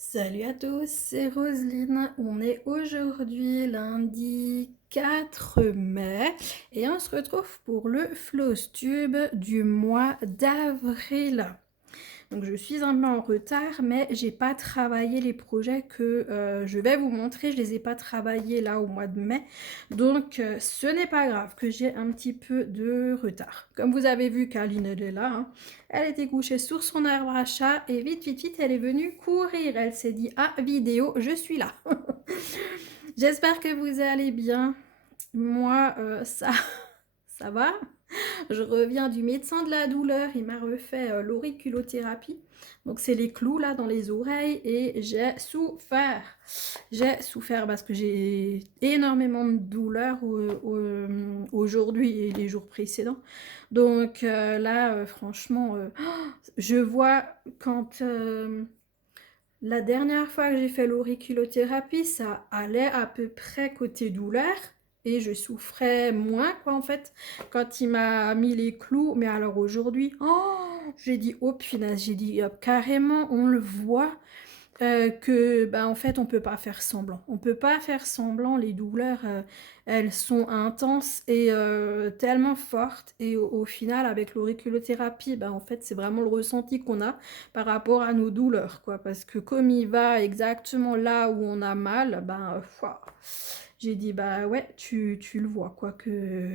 Salut à tous, c'est Roselyne. On est aujourd'hui lundi 4 mai et on se retrouve pour le Flowstube du mois d'avril. Donc je suis un peu en retard, mais j'ai pas travaillé les projets que je vais vous montrer. Je les ai pas travaillés là au mois de mai. Donc ce n'est pas grave que j'ai un petit peu de retard. Comme vous avez vu, Caroline elle est là. Hein. Elle était couchée sur son arbre à chat et vite, vite, vite, elle est venue courir. Elle s'est dit, ah, vidéo, je suis là. J'espère que vous allez bien. Moi, ça va. Je reviens du médecin de la douleur, il m'a refait l'auriculothérapie. Donc c'est les clous là dans les oreilles et j'ai souffert. J'ai souffert parce que j'ai énormément de douleur aujourd'hui et les jours précédents. Donc là, franchement, je vois quand la dernière fois que j'ai fait l'auriculothérapie, ça allait à peu près côté douleur et je souffrais moins quoi en fait quand il m'a mis les clous. Mais alors aujourd'hui, oh, j'ai dit oh punaise, j'ai dit carrément on le voit que en fait on peut pas faire semblant. On peut pas faire semblant, les douleurs elles sont intenses et tellement fortes et au final avec l'auriculothérapie en fait c'est vraiment le ressenti qu'on a par rapport à nos douleurs quoi parce que comme il va exactement là où on a mal j'ai dit bah ouais tu le vois quoi que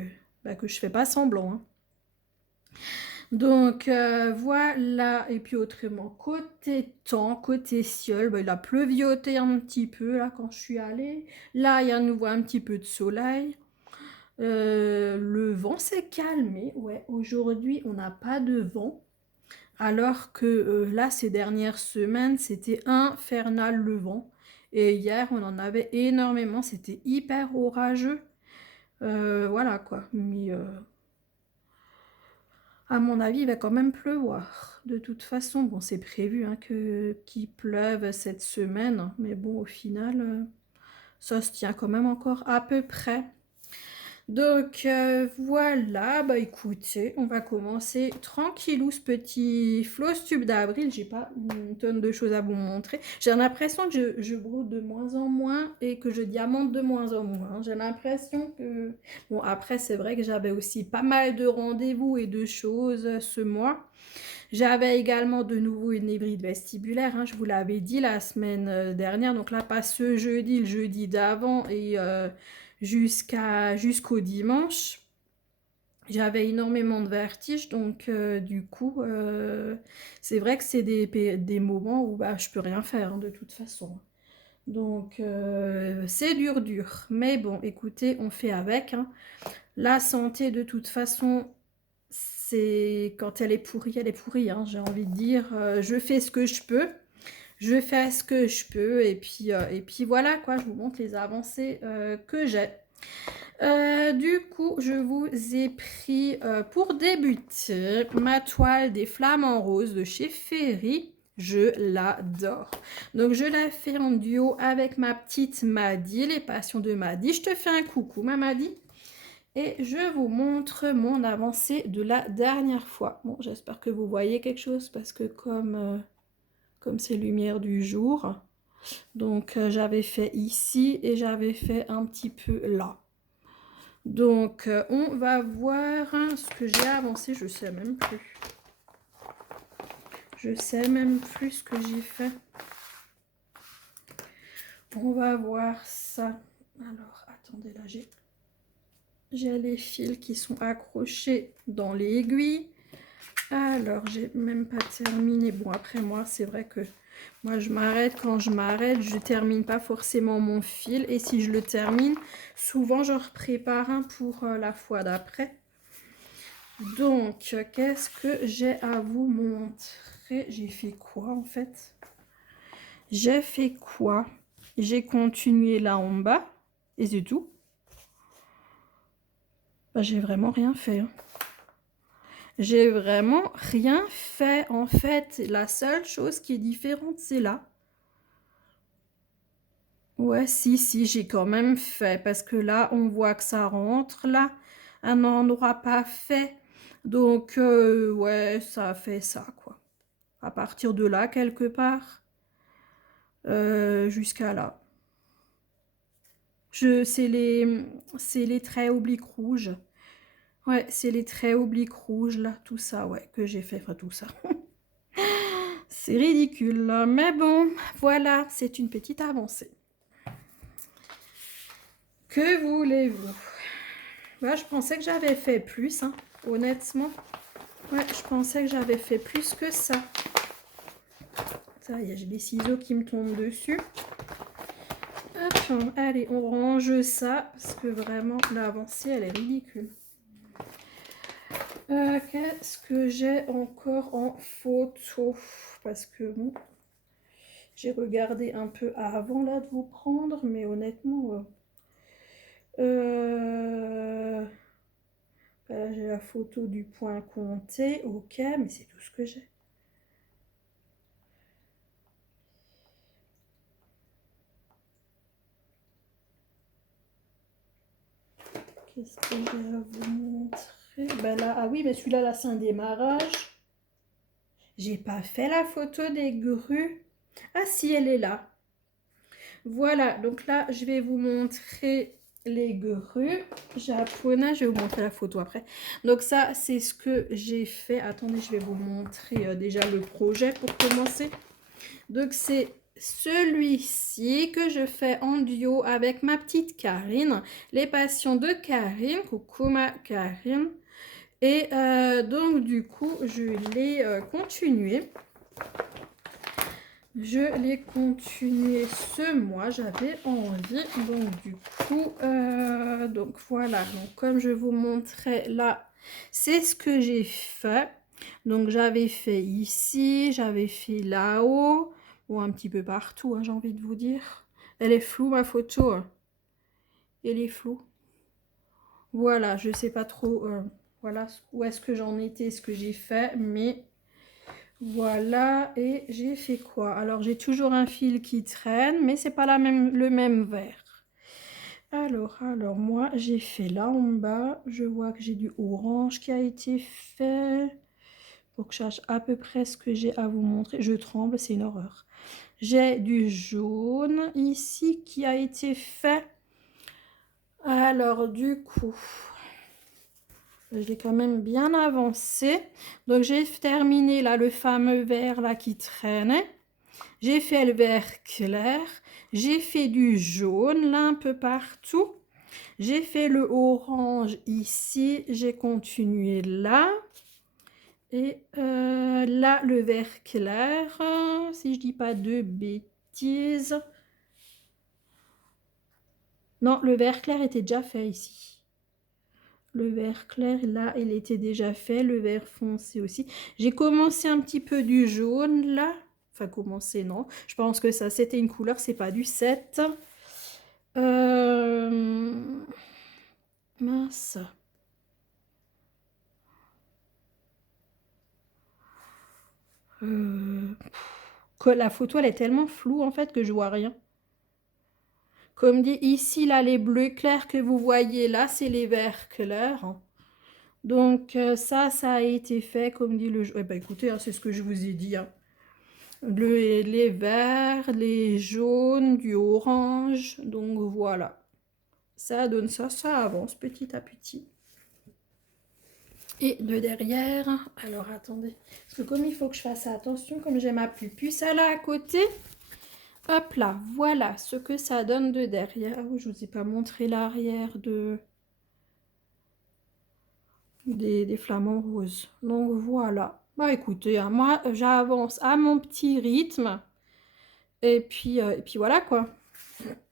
je fais pas semblant hein. Donc voilà, et puis autrement, côté temps, côté ciel, il a pleuvioté un petit peu là quand je suis allée. Là, il y a à nouveau un petit peu de soleil. Le vent s'est calmé, ouais, aujourd'hui on n'a pas de vent. Alors que là, ces dernières semaines, c'était infernal le vent. Et hier, on en avait énormément, c'était hyper orageux. Voilà quoi, mais à mon avis, il va quand même pleuvoir. De toute façon, bon, c'est prévu hein, qu'il pleuve cette semaine, mais bon, au final, ça se tient quand même encore à peu près. Donc voilà, bah écoutez, on va commencer tranquillou ce petit Flowstube d'avril. J'ai pas une tonne de choses à vous montrer. J'ai l'impression que je brode de moins en moins et que je diamante de moins en moins. J'ai l'impression que... Bon, après, c'est vrai que j'avais aussi pas mal de rendez-vous et de choses ce mois. J'avais également de nouveau une hybride vestibulaire, hein, je vous l'avais dit la semaine dernière. Donc là, pas ce jeudi, le jeudi d'avant et jusqu'au dimanche. J'avais énormément de vertiges, donc du coup, c'est vrai que c'est des moments où je peux rien faire hein, de toute façon. Donc c'est dur, dur. Mais bon, écoutez, on fait avec. Hein. La santé, de toute façon, c'est quand elle est pourrie. Hein, j'ai envie de dire, je fais ce que je peux. Je fais ce que je peux et puis voilà quoi, je vous montre les avancées que j'ai. Du coup, je vous ai pris pour débuter ma toile des flamants roses de chez Ferry. Je l'adore. Donc, je la fais en duo avec ma petite Maddy, les passions de Maddy. Je te fais un coucou, ma Maddy. Et je vous montre mon avancée de la dernière fois. Bon, j'espère que vous voyez quelque chose parce que comme c'est lumière du jour, donc j'avais fait ici et j'avais fait un petit peu là. Donc, on va voir hein, ce que j'ai avancé. Je sais même plus. Je sais même plus ce que j'ai fait. On va voir ça. Alors, attendez, là, j'ai les fils qui sont accrochés dans les aiguilles. Alors, j'ai même pas terminé. Bon, après, moi, c'est vrai que moi, je m'arrête. Quand je m'arrête, je termine pas forcément mon fil. Et si je le termine, souvent, je prépare un pour la fois d'après. Donc, qu'est-ce que j'ai à vous montrer? J'ai fait quoi, en fait? J'ai fait quoi? J'ai continué là en bas. Et c'est tout. J'ai vraiment rien fait. Hein. J'ai vraiment rien fait. En fait, la seule chose qui est différente, c'est là. Ouais, si, j'ai quand même fait. Parce que là, on voit que ça rentre. Là, un endroit pas fait. Donc, ouais, ça a fait ça, quoi. À partir de là, quelque part. jusqu'à là. C'est les traits obliques rouges. Ouais, c'est les traits obliques rouges, là, tout ça, ouais, que j'ai fait, enfin tout ça. C'est ridicule, là. Mais bon, voilà, c'est une petite avancée. Que voulez-vous? Bah, je pensais que j'avais fait plus, hein, honnêtement. Ouais, je pensais que j'avais fait plus que ça. Ça y est, j'ai des ciseaux qui me tombent dessus. Hop, allez, on range ça, parce que vraiment, l'avancée, elle est ridicule. Qu'est-ce que j'ai encore en photo? Parce que bon, j'ai regardé un peu avant là de vous prendre, mais honnêtement, là, j'ai la photo du point compté, ok, mais c'est tout ce que j'ai. Qu'est-ce que j'ai à vous montrer? Ben là, ah oui, mais celui-là, là, c'est un démarrage. J'ai pas fait la photo des grues. Ah si, elle est là. Voilà, donc là, je vais vous montrer les grues japonaises. Je vais vous montrer la photo après. Donc ça, c'est ce que j'ai fait. Attendez, je vais vous montrer déjà le projet pour commencer. Donc c'est celui-ci que je fais en duo avec ma petite Karine. Les passions de Karine, Kokuma Karine. Et donc du coup, je l'ai continué. Je l'ai continué ce mois, j'avais envie. Donc du coup, donc voilà. Donc comme je vous montrais là, c'est ce que j'ai fait. Donc j'avais fait ici, j'avais fait là-haut, ou un petit peu partout, hein, j'ai envie de vous dire. Elle est floue ma photo. Hein. Elle est floue. Voilà, je sais pas trop voilà où est-ce que j'en étais, ce que j'ai fait, mais voilà. Et j'ai fait quoi? Alors j'ai toujours un fil qui traîne, mais c'est pas le même vert. Alors moi j'ai fait là en bas, je vois que j'ai du orange qui a été fait. Pour que je sache à peu près ce que j'ai à vous montrer. Je tremble, c'est une horreur. J'ai du jaune ici qui a été fait. Alors du coup, je l'ai quand même bien avancé. Donc j'ai terminé là le fameux vert là qui traînait. J'ai fait le vert clair. J'ai fait du jaune là un peu partout. J'ai fait le orange ici. J'ai continué là. Et là, le vert clair, si je dis pas de bêtises. Non, le vert clair était déjà fait ici. Le vert clair, là, il était déjà fait. Le vert foncé aussi. J'ai commencé un petit peu du jaune, là. Enfin, commencé, non. Je pense que ça, c'était une couleur, c'est pas du 7. Mince. La photo, elle est tellement floue, en fait, que je vois rien. Comme dit ici, là, les bleus clairs que vous voyez là, c'est les verts clairs. Donc ça a été fait, comme dit le... Eh ben, écoutez, hein, c'est ce que je vous ai dit. Hein. Les verts, les jaunes, du orange. Donc voilà. Ça donne ça, ça avance petit à petit. Et de derrière, alors attendez, parce que comme il faut que je fasse attention, comme j'ai ma puce là à côté, hop là, voilà ce que ça donne de derrière. Ah oui, je vous ai pas montré l'arrière des flamants roses. Donc voilà. Bah écoutez, hein, moi j'avance à mon petit rythme. Et puis voilà quoi.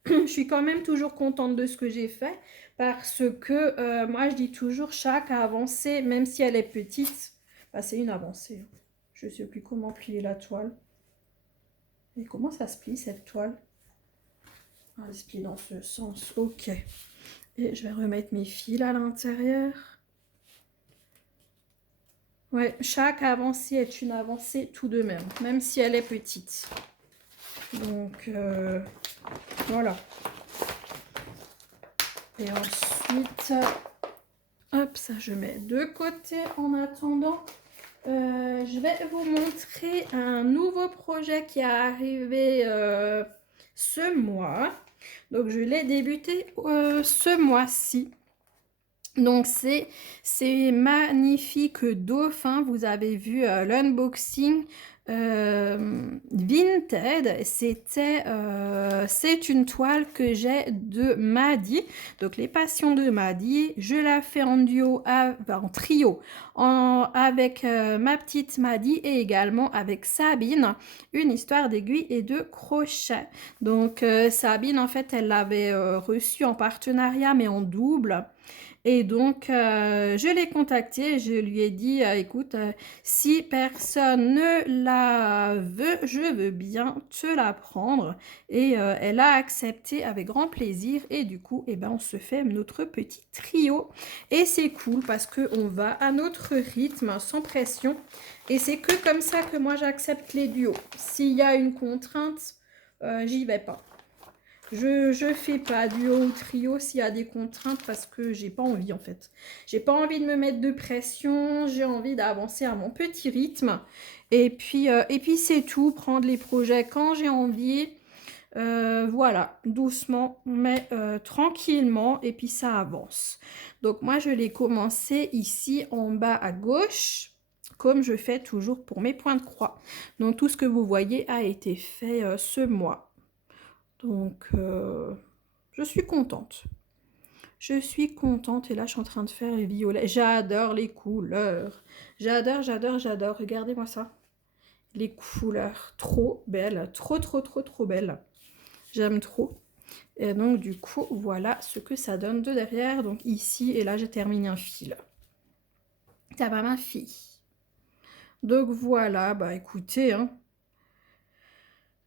Je suis quand même toujours contente de ce que j'ai fait. Parce que moi je dis toujours chaque avancée, même si elle est petite, bah, c'est une avancée. Je ne sais plus comment plier la toile. Et comment ça se plie cette toile? Ah, elle se plie dans ce sens. Ok. Et je vais remettre mes fils à l'intérieur. Ouais, chaque avancée est une avancée tout de même, même si elle est petite. Donc, voilà. Et ensuite, hop, ça je mets de côté en attendant. Je vais vous montrer un nouveau projet qui est arrivé ce mois. Donc, je l'ai débuté ce mois-ci. Donc, ces magnifiques dauphins. Vous avez vu l'unboxing Vinted. C'est une toile que j'ai de Maddy. Donc, les passions de Maddy. Je la fais en duo, en trio, avec ma petite Maddy et également avec Sabine. Une histoire d'aiguille et de crochet. Donc, Sabine, en fait, elle l'avait reçue en partenariat, mais en double. Et donc, je l'ai contactée, je lui ai dit, écoute, si personne ne la veut, je veux bien te la prendre. Et elle a accepté avec grand plaisir. Et du coup, eh ben, on se fait notre petit trio. Et c'est cool parce qu'on va à notre rythme, sans pression. Et c'est que comme ça que moi, j'accepte les duos. S'il y a une contrainte, j'y vais pas. Je fais pas duo ou trio s'il y a des contraintes parce que j'ai pas envie en fait. J'ai pas envie de me mettre de pression, j'ai envie d'avancer à mon petit rythme. Et puis c'est tout, prendre les projets quand j'ai envie. Voilà, doucement mais tranquillement et puis ça avance. Donc moi je l'ai commencé ici en bas à gauche comme je fais toujours pour mes points de croix. Donc tout ce que vous voyez a été fait ce mois. Donc, je suis contente. Je suis contente. Et là, je suis en train de faire les violets. J'adore les couleurs. J'adore, j'adore, j'adore. Regardez-moi ça. Les couleurs. Trop belles. Trop, trop, trop, trop belles. J'aime trop. Et donc, du coup, voilà ce que ça donne de derrière. Donc, ici, et là, j'ai terminé un fil. Ça va, ma fille. Donc, voilà. Bah, écoutez, hein.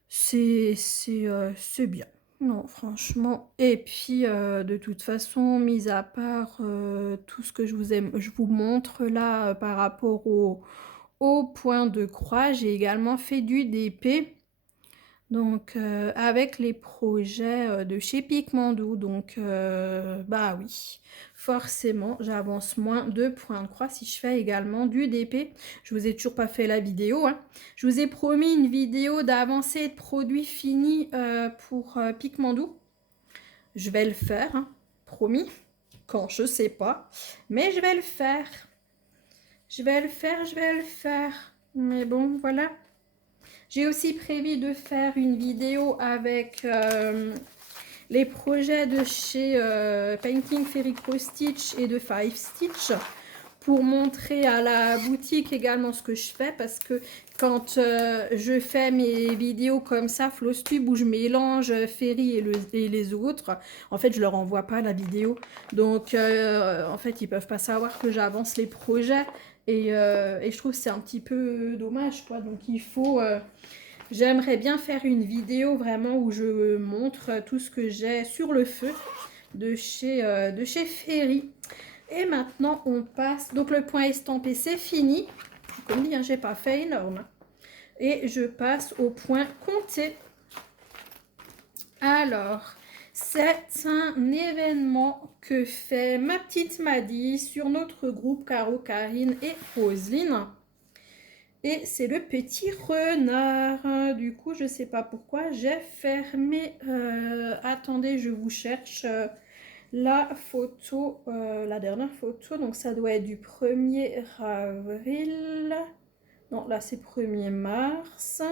C'est bien. Non, franchement. Et puis, de toute façon, mis à part tout ce que je vous montre là par rapport au point de croix, j'ai également fait du DP. Donc, avec les projets de chez Picmandou. Donc, bah oui, forcément, j'avance moins de points de croix si je fais également du DP. Je vous ai toujours pas fait la vidéo, hein. Je vous ai promis une vidéo d'avancée de produits finis pour Picmandou. Je vais le faire, hein, promis. Quand, je sais pas. Mais je vais le faire. Je vais le faire, je vais le faire. Mais bon, voilà. J'ai aussi prévu de faire une vidéo avec les projets de chez Painting Fairy Cross Stitch et de Five Stitch pour montrer à la boutique également ce que je fais parce que quand je fais mes vidéos comme ça, Flosstube, où je mélange Fairy et les autres, en fait, je leur envoie pas la vidéo. Donc, en fait, ils peuvent pas savoir que j'avance les projets et je trouve que c'est un petit peu dommage, quoi. Donc, il faut... j'aimerais bien faire une vidéo vraiment où je montre tout ce que j'ai sur le feu de chez Fairy. Et maintenant, on passe... Donc, le point estampé, c'est fini. Comme dit, hein, j'ai pas fait énorme. Et je passe au point compté. Alors, c'est un événement que fait ma petite Maddy sur notre groupe Caro, Karine et Roselyne. Et c'est le petit renard. Du coup, je sais pas pourquoi j'ai fermé. Attendez, je vous cherche la photo, la dernière photo. Donc, ça doit être du 1er avril. Non, là, c'est 1er mars.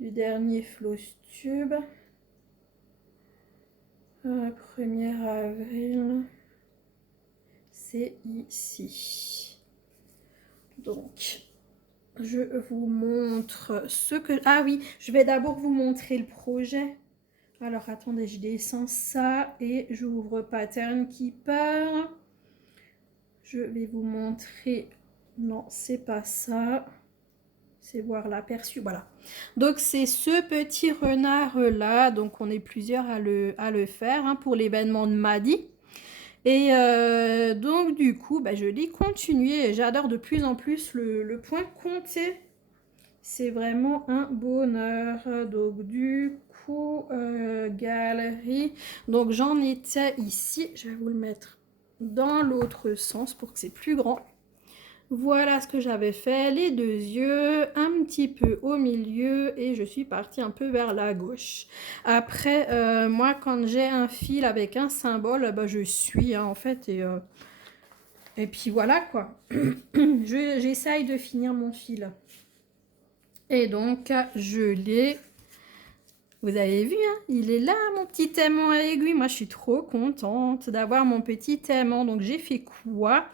Du dernier Flosstube. 1er avril. C'est ici. Donc... je vous montre ce que... Ah oui, je vais d'abord vous montrer le projet. Alors, attendez, je descends ça et j'ouvre Pattern Keeper. Je vais vous montrer... Non, c'est pas ça. C'est voir l'aperçu, voilà. Donc, c'est ce petit renard-là. Donc, on est plusieurs à le faire hein, pour l'événement de Maddy. Et donc du coup, bah, je l'ai continué. J'adore de plus en plus le point compté. C'est vraiment un bonheur. Donc du coup, galerie. Donc j'en étais ici. Je vais vous le mettre dans l'autre sens pour que c'est plus grand. Voilà ce que j'avais fait, les deux yeux, un petit peu au milieu et je suis partie un peu vers la gauche. Après, moi, quand j'ai un fil avec un symbole, bah, je suis hein, en fait et puis voilà quoi. J'essaye de finir mon fil. Et donc, je l'ai. Vous avez vu, hein, il est là, mon petit aimant à aiguille. Moi, je suis trop contente d'avoir mon petit aimant. Donc, j'ai fait quoi?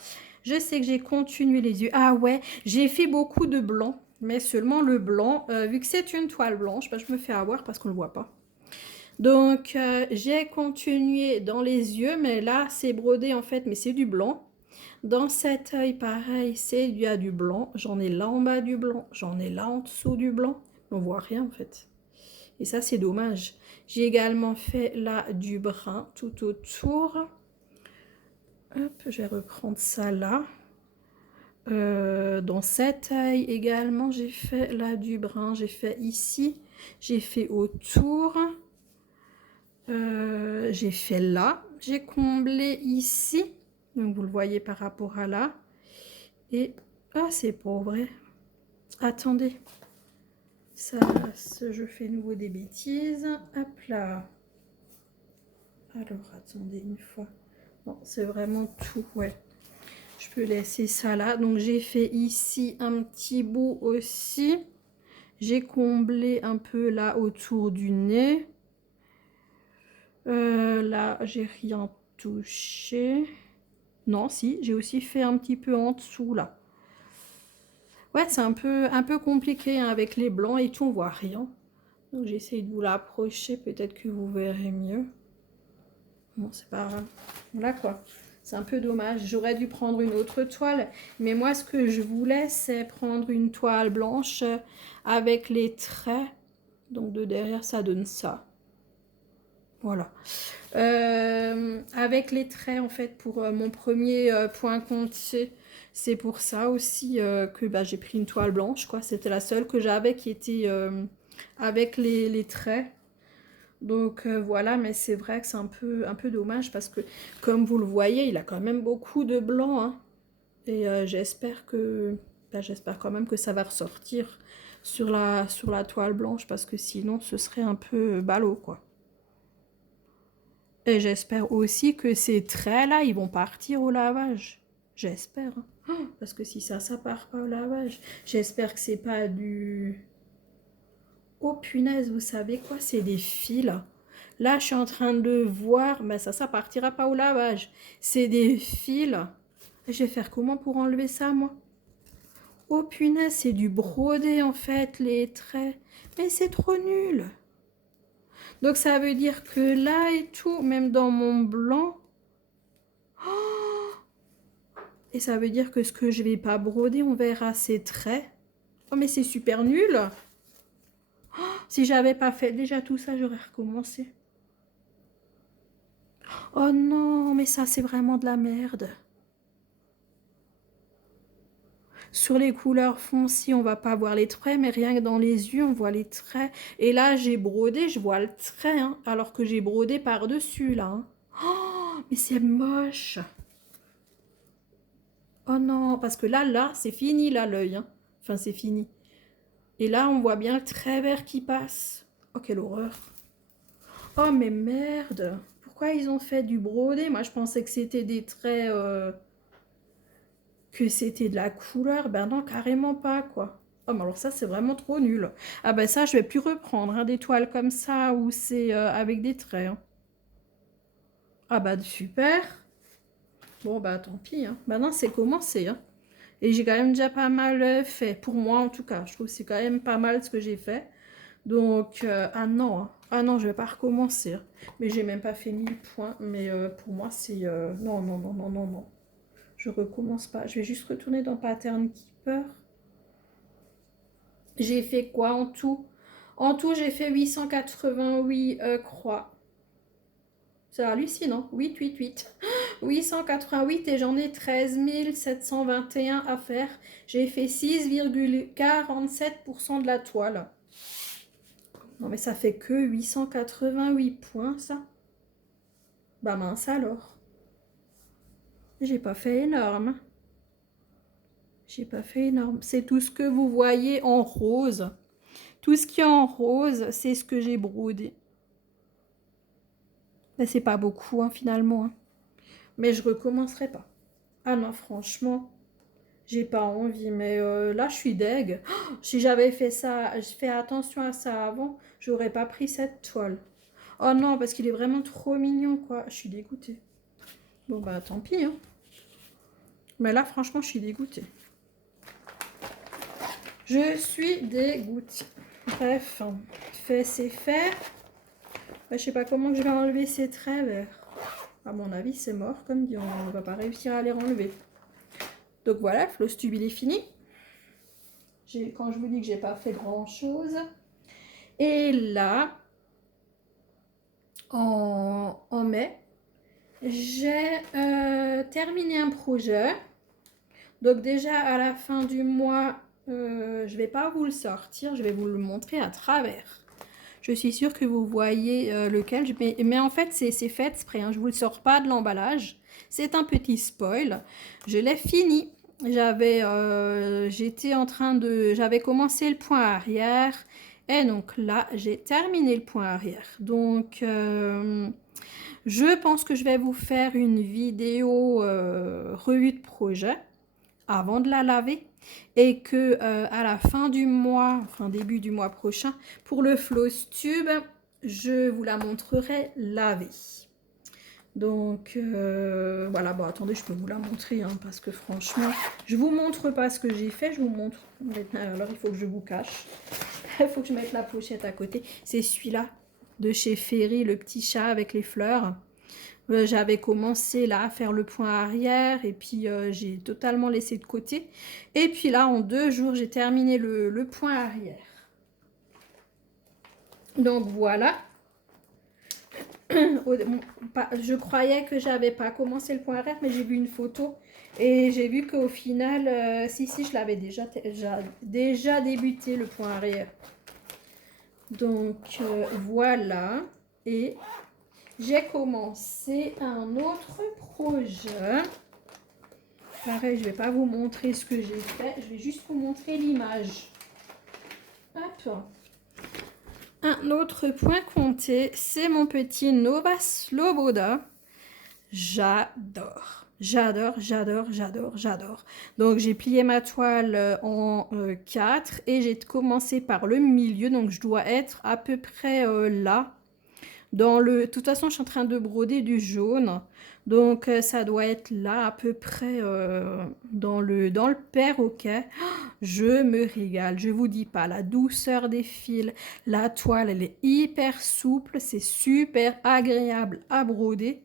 Je sais que j'ai continué les yeux. Ah ouais, j'ai fait beaucoup de blanc. Mais seulement le blanc, vu que c'est une toile blanche, bah, je me fais avoir parce qu'on ne le voit pas. Donc, j'ai continué dans les yeux, mais là, c'est brodé en fait, mais c'est du blanc. Dans cet œil, pareil, il y a du blanc. J'en ai là en bas du blanc, j'en ai là en dessous du blanc. On voit rien en fait. Et ça, c'est dommage. J'ai également fait là du brun tout autour. Hop, je vais reprendre ça là. Dans cet œil également, j'ai fait là du brun. J'ai fait ici. J'ai fait autour. J'ai fait là. J'ai comblé ici. Donc, vous le voyez par rapport à là. Et... ah, c'est pas vrai. Attendez. Ça, je fais nouveau des bêtises. Hop là. Alors, attendez une fois. Non, c'est vraiment tout, ouais. Je peux laisser ça là. Donc, j'ai fait ici un petit bout aussi. J'ai comblé un peu là autour du nez. Là, j'ai rien touché. Non, si, j'ai aussi fait un petit peu en dessous là. Ouais, c'est un peu compliqué hein, avec les blancs et tout, on voit rien. Donc, j'essaie de vous l'approcher, peut-être que vous verrez mieux. Bon, c'est pas grave. Voilà quoi. C'est un peu dommage. J'aurais dû prendre une autre toile. Mais moi, ce que je voulais, c'est prendre une toile blanche avec les traits. Donc, de derrière, ça donne ça. Voilà. Avec les traits, en fait, pour mon premier point compté. C'est pour ça aussi que bah, j'ai pris une toile blanche, quoi. C'était la seule que j'avais qui était avec les traits. Donc voilà, mais c'est vrai que c'est un peu dommage parce que, comme vous le voyez, il a quand même beaucoup de blanc. Hein, et j'espère que, bah, j'espère quand même que ça va ressortir sur la toile blanche parce que sinon, ce serait un peu ballot, quoi. Et j'espère aussi que ces traits-là, ils vont partir au lavage. J'espère. Hein. Oh, parce que si ça part pas au lavage, j'espère que c'est pas du... oh punaise, vous savez quoi? C'est des fils. Là, je suis en train de voir, mais ça partira pas au lavage. C'est des fils. Je vais faire comment pour enlever ça, moi? Oh punaise, c'est du brodé en fait, les traits. Mais c'est trop nul. Donc ça veut dire que là et tout, même dans mon blanc. Oh, et ça veut dire que ce que je vais pas broder, on verra ces traits. Oh mais c'est super nul. Oh, si j'avais pas fait déjà tout ça, j'aurais recommencé. Oh non, mais ça c'est vraiment de la merde. Sur les couleurs foncées, on va pas voir les traits, mais rien que dans les yeux, on voit les traits. Et là, j'ai brodé, je vois le trait, hein, alors que j'ai brodé par-dessus, là. Hein. Oh, mais c'est moche. Oh non, parce que là, c'est fini, là, l'œil. Hein. Enfin, c'est fini. Et là, on voit bien le trait vert qui passe. Oh, quelle horreur. Oh, mais merde. Pourquoi ils ont fait du brodé? Moi, je pensais que c'était des traits... que c'était de la couleur, ben non, carrément pas, quoi. Oh, mais alors ça, c'est vraiment trop nul. Ah ben ça, je vais plus reprendre hein, des toiles comme ça où c'est avec des traits. Hein. Ah bah super. Bon bah tant pis. Hein. Maintenant, c'est commencé. Hein. Et j'ai quand même déjà pas mal fait. Pour moi, en tout cas. Je trouve que c'est quand même pas mal ce que j'ai fait. Donc, ah non. Hein. Ah non, je vais pas recommencer. Hein. Mais j'ai même pas fait 1000 points. Mais pour moi, c'est... non, non, non, non, non, non. Je recommence pas. Je vais juste retourner dans Pattern Keeper. J'ai fait quoi en tout? En tout, j'ai fait 888 croix. C'est hallucinant. 888. 888 et j'en ai 13 721 à faire. J'ai fait 6,47% de la toile. Non mais ça fait que 888 points ça. Bah mince alors. J'ai pas fait énorme. J'ai pas fait énorme. C'est tout ce que vous voyez en rose. Tout ce qui est en rose, c'est ce que j'ai brodé. Mais c'est pas beaucoup, hein, finalement. Hein. Mais je recommencerai pas. Ah non, franchement, j'ai pas envie. Mais là, je suis deg. Oh, si j'avais fait ça, je fais attention à ça avant, j'aurais pas pris cette toile. Oh non, parce qu'il est vraiment trop mignon, quoi. Je suis dégoûtée. Bon, bah tant pis, hein. Mais là, franchement, je suis dégoûtée. Je suis dégoûtée. Bref, fait, c'est fait. Bah, je sais pas comment je vais enlever ces traits verts. À mon avis, c'est mort, comme dit. On va pas réussir à les enlever. Donc voilà, le floss tube, il est fini. Quand je vous dis que j'ai pas fait grand-chose. Et là, en mai, j'ai terminé un projet. Donc déjà, à la fin du mois, je vais pas vous le sortir, je vais vous le montrer à travers. Je suis sûre que vous voyez lequel. Mais en fait, c'est fait exprès. Hein. Je ne vous le sors pas de l'emballage. C'est un petit spoil. Je l'ai fini. J'avais commencé le point arrière. Et donc là, j'ai terminé le point arrière. Donc, je pense que je vais vous faire une vidéo revue de projet avant de la laver et que à la fin du mois, enfin début du mois prochain, pour le floss tube, je vous la montrerai lavée. Donc voilà, bon attendez, je peux vous la montrer hein, parce que franchement, je vous montre pas ce que j'ai fait, je vous montre. Alors il faut que je vous cache, il faut que je mette la pochette à côté. C'est celui-là de chez Ferry, le petit chat avec les fleurs. J'avais commencé là à faire le point arrière et puis j'ai totalement laissé de côté. Et puis là, en 2 jours, j'ai terminé le point arrière. Donc voilà. Je croyais que j'avais pas commencé le point arrière, mais j'ai vu une photo et j'ai vu qu'au final, si, je l'avais déjà débuté le point arrière. Donc voilà. Et j'ai commencé un autre projet. Pareil, je ne vais pas vous montrer ce que j'ai fait. Je vais juste vous montrer l'image. Hop. Un autre point compté, c'est mon petit Nova Sloboda. J'adore. J'adore, j'adore, j'adore, j'adore. Donc, j'ai plié ma toile en 4 et j'ai commencé par le milieu. Donc, je dois être à peu près là. De toute façon, je suis en train de broder du jaune. Donc, ça doit être là, à peu près dans le perroquet. Je me régale. Je vous dis pas, la douceur des fils. La toile, elle est hyper souple. C'est super agréable à broder.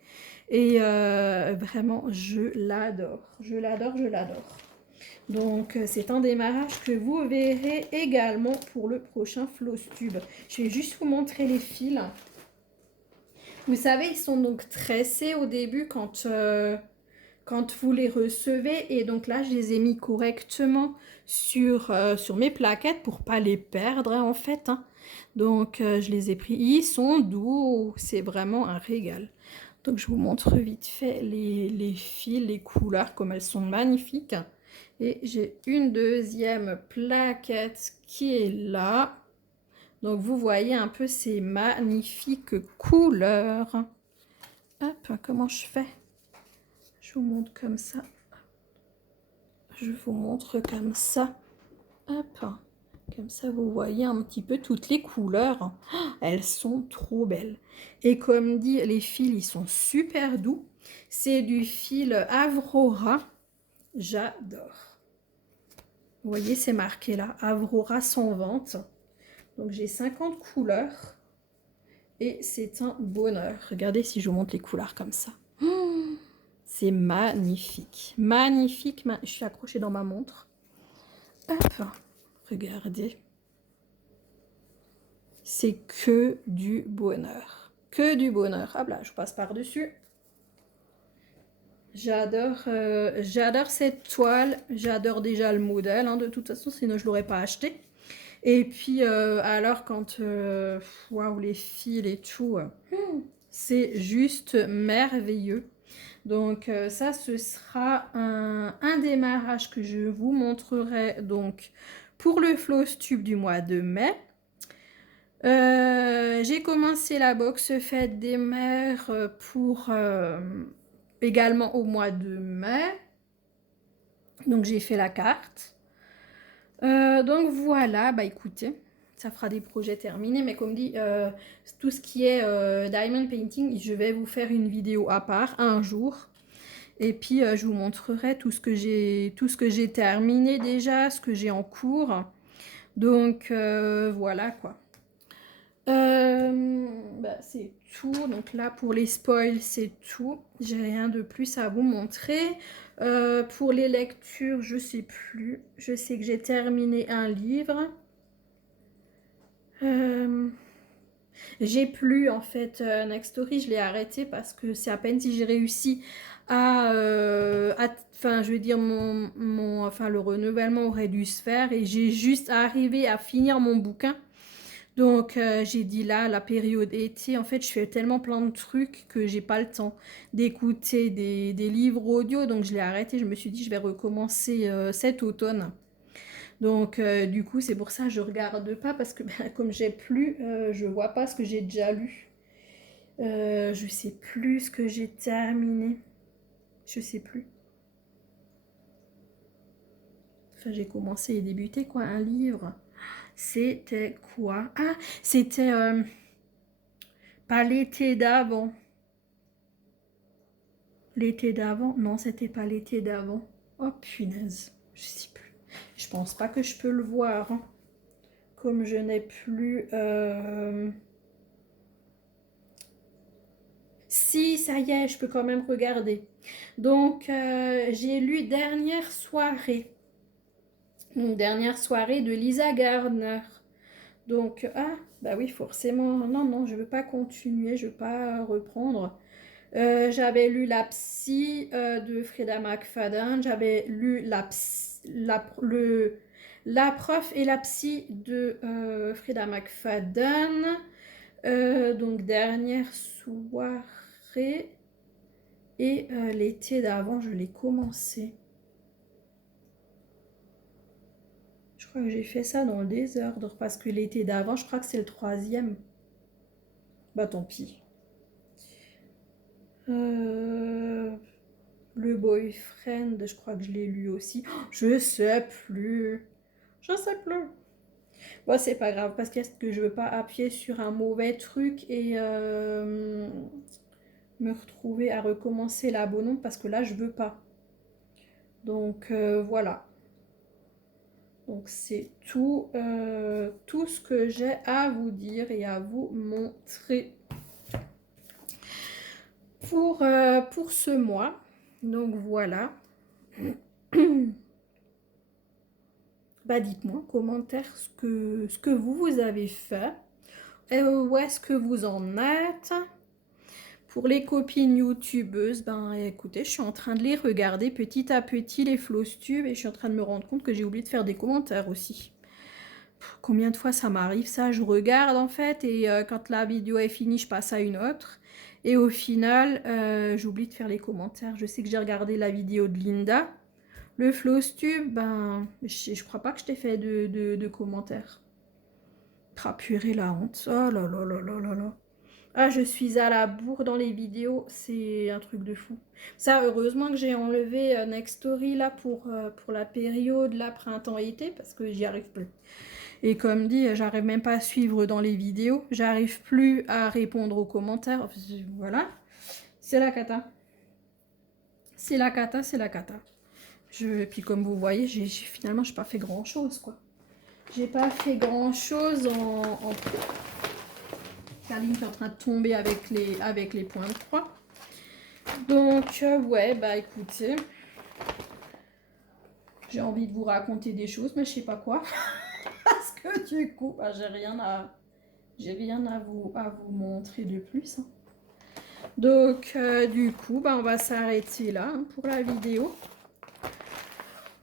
Et vraiment, je l'adore. Je l'adore, je l'adore. Donc, c'est un démarrage que vous verrez également pour le prochain floss tube. Je vais juste vous montrer les fils. Vous savez, ils sont donc tressés au début quand vous les recevez. Et donc là, je les ai mis correctement sur mes plaquettes pour pas les perdre hein, en fait. Hein. Donc, je les ai pris. Ils sont doux. C'est vraiment un régal. Donc, je vous montre vite fait les fils, les couleurs, comme elles sont magnifiques. Et j'ai une deuxième plaquette qui est là. Donc, vous voyez un peu ces magnifiques couleurs. Hop, comment je fais? Je vous montre comme ça. Je vous montre comme ça. Hop, comme ça, vous voyez un petit peu toutes les couleurs. Elles sont trop belles. Et comme dit, les fils, ils sont super doux. C'est du fil Avrora. J'adore. Vous voyez, c'est marqué là. Avrora sans vente. Donc, j'ai 50 couleurs. Et c'est un bonheur. Regardez si je vous montre les couleurs comme ça. C'est magnifique. Magnifique. Je suis accrochée dans ma montre. Hop. Regardez. C'est que du bonheur. Que du bonheur. Ah là, je passe par-dessus. J'adore cette toile. J'adore déjà le modèle. Hein, de toute façon, sinon je ne l'aurais pas acheté. Et puis, alors quand... waouh, les fils et tout... c'est juste merveilleux. Donc ça, ce sera un démarrage que je vous montrerai donc pour le Flowstube du mois de mai. J'ai commencé la boxe fête des mères pour également au mois de mai. Donc j'ai fait la carte. Donc voilà, bah écoutez, ça fera des projets terminés, mais comme dit, tout ce qui est diamond painting, je vais vous faire une vidéo à part un jour. Et puis je vous montrerai tout ce que j'ai terminé déjà, ce que j'ai en cours. Donc voilà quoi. Bah, c'est tout. Donc là pour les spoils, c'est tout. J'ai rien de plus à vous montrer. Pour les lectures, je sais plus. Je sais que j'ai terminé un livre. J'ai plus en fait Next Story, je l'ai arrêté parce que c'est à peine si j'ai réussi enfin je veux dire enfin le renouvellement aurait dû se faire et j'ai juste arrivé à finir mon bouquin. Donc j'ai dit là, la période été, en fait je fais tellement plein de trucs que j'ai pas le temps d'écouter des livres audio, donc je l'ai arrêté, je me suis dit je vais recommencer cet automne. Donc du coup c'est pour ça que je regarde pas parce que ben, comme j'ai plus, je vois pas ce que j'ai déjà lu. Je sais plus ce que j'ai terminé. Je sais plus. Enfin j'ai commencé et débuté quoi, un livre. C'était quoi? Ah, c'était pas l'été d'avant. L'été d'avant? Non, c'était pas l'été d'avant. Oh punaise, je sais plus. Je pense pas que je peux le voir. Hein. Comme je n'ai plus... Si, ça y est, je peux quand même regarder. Donc, j'ai lu Dernière soirée. Donc, Dernière soirée de Lisa Gardner. Donc, ah, bah oui, forcément. Non, non, je veux pas continuer, je veux pas reprendre. J'avais lu La Psy de Frida McFadden. J'avais lu La prof et la psy de Frida McFadden. Donc, Dernière soirée. Et l'été d'avant, je l'ai commencé. Je crois que j'ai fait ça dans le désordre parce que l'été d'avant, je crois que c'est le 3e. Bah tant pis. Le boyfriend, je crois que je l'ai lu aussi. Oh, je sais plus. Je sais plus. Bon, c'est pas grave parce que je veux pas appuyer sur un mauvais truc et me retrouver à recommencer l'abonnement parce que là, je veux pas. Donc voilà. Donc c'est tout, tout ce que j'ai à vous dire et à vous montrer pour ce mois. Donc voilà. Bah dites-moi en commentaire ce que vous avez fait. Où est-ce que vous en êtes? Pour les copines youtubeuses, ben écoutez, je suis en train de les regarder petit à petit, les Flowstube, et je suis en train de me rendre compte que j'ai oublié de faire des commentaires aussi. Combien de fois ça m'arrive ça? Je regarde en fait, et quand la vidéo est finie, je passe à une autre. Et au final, j'oublie de faire les commentaires. Je sais que j'ai regardé la vidéo de Linda. Le Flowstube, ben, je crois pas que je t'ai fait de commentaires. Ah purée, la honte. Oh là là là là là là. Ah, je suis à la bourre dans les vidéos, c'est un truc de fou. Ça, heureusement que j'ai enlevé Next Story là pour la période, là, printemps-été, parce que j'y arrive plus. Et comme dit, j'arrive même pas à suivre dans les vidéos, j'arrive plus à répondre aux commentaires, voilà. C'est la cata. C'est la cata, c'est la cata. Puis comme vous voyez, finalement, j'ai pas fait grand-chose, quoi. J'ai pas fait grand-chose en... Carline qui est en train de tomber avec les points de croix. Donc, ouais, bah écoutez, j'ai envie de vous raconter des choses, mais je sais pas quoi. Parce que du coup, bah, j'ai rien à vous montrer de plus. Hein. Donc, du coup, bah, on va s'arrêter là hein, pour la vidéo.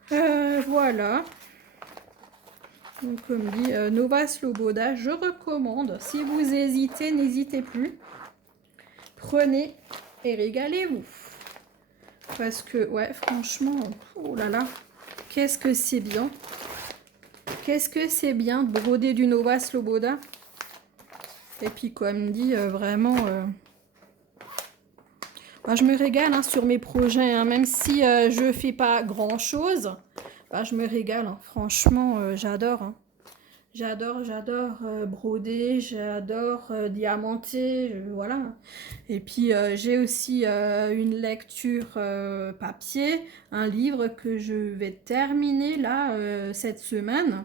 Voilà. Donc, comme dit Nova Sloboda, je recommande. Si vous hésitez, n'hésitez plus. Prenez et régalez-vous. Parce que, ouais, franchement, oh là là, qu'est-ce que c'est bien. Qu'est-ce que c'est bien de broder du Nova Sloboda. Et puis, comme dit, vraiment, bah, je me régale hein, sur mes projets. Hein, même si je fais pas grand-chose, bah, je me régale. Hein, franchement, j'adore. Hein. J'adore broder, j'adore diamanter, voilà. Et puis j'ai aussi une lecture papier, un livre que je vais terminer là cette semaine.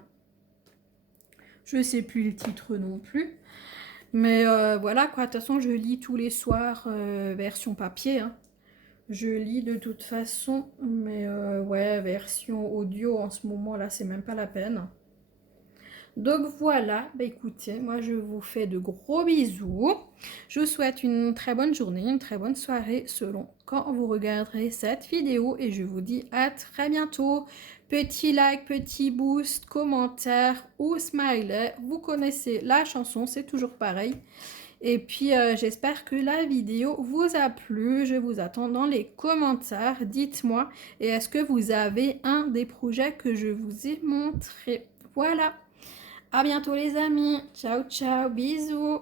Je sais plus le titre non plus. Mais voilà quoi, de toute façon je lis tous les soirs version papier. Hein. Je lis de toute façon, mais ouais, version audio en ce moment là, c'est même pas la peine. Donc voilà, bah écoutez, moi je vous fais de gros bisous. Je vous souhaite une très bonne journée, une très bonne soirée selon quand vous regarderez cette vidéo et je vous dis à très bientôt. Petit like, petit boost, commentaire ou smiley, vous connaissez la chanson, c'est toujours pareil. Et puis j'espère que la vidéo vous a plu, je vous attends dans les commentaires, dites-moi et est-ce que vous avez un des projets que je vous ai montré. Voilà. À bientôt les amis. Ciao, ciao. Bisous.